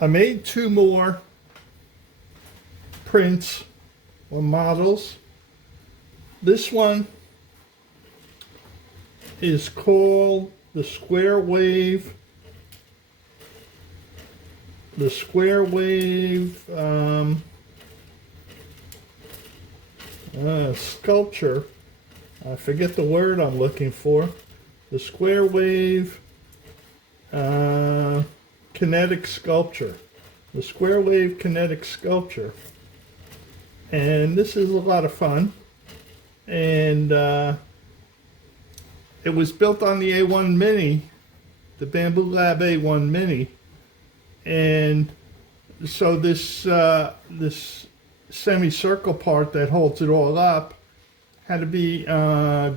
I made 2 more prints or models. This one is called the Square Wave. The Square Wave sculpture. I forget the word I'm looking for. The Square Wave Kinetic Sculpture. The Square Wave Kinetic Sculpture. And this is a lot of fun. And it was built on the A1 Mini, the Bambu Lab A1 Mini. And so this this semicircle part that holds it all up had to be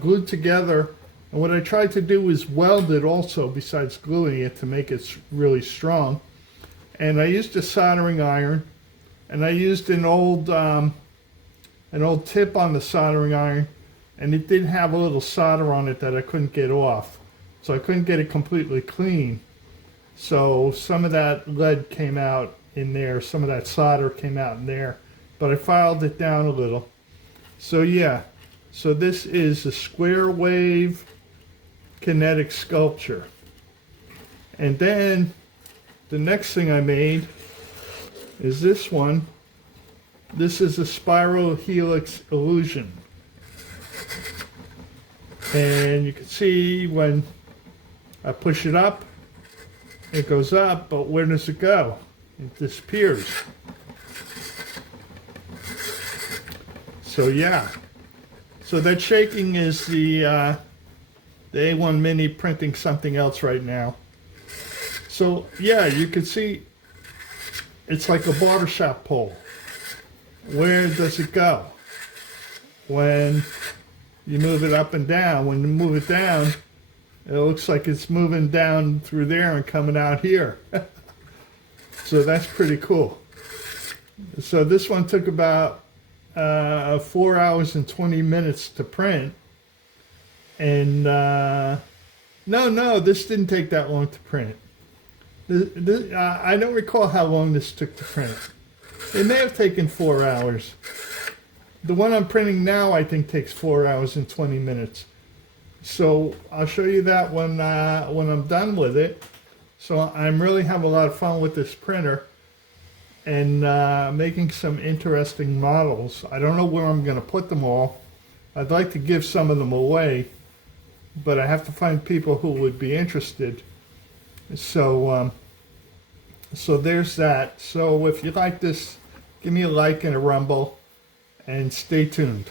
glued together. And what I tried to do is weld it also, besides gluing it, to make it really strong. And I used a soldering iron, and I used an old tip on the soldering iron, and it did have a little solder on it that I couldn't get off. So I couldn't get it completely clean. So some of that lead came out in there, some of that solder came out in there, but I filed it down a little. So yeah, so this is a Square Wave Kinetic Sculpture. And then the next thing I made is this one. This is a Spiral Helix Illusion. And you can see when I push it up, it goes up, but where does it go? It disappears. So yeah. So that shaking is the A1 Mini printing something else right now. So yeah, you can see it's like a barbershop pole. Where does it go? When you move it up and down, when you move it down, it looks like it's moving down through there and coming out here. So that's pretty cool. So this one took about 4 hours and 20 minutes to print. And no, this didn't take that long to print. I don't recall how long this took to print. It may have taken 4 hours. The one I'm printing now, I think, takes 4 hours and 20 minutes. So I'll show you that when I'm done with it. So I'm really having a lot of fun with this printer and making some interesting models. I don't know where I'm going to put them all. I'd like to give some of them away, but I have to find people who would be interested. So so there's that. So if you like this, give me a like and a rumble, and stay tuned.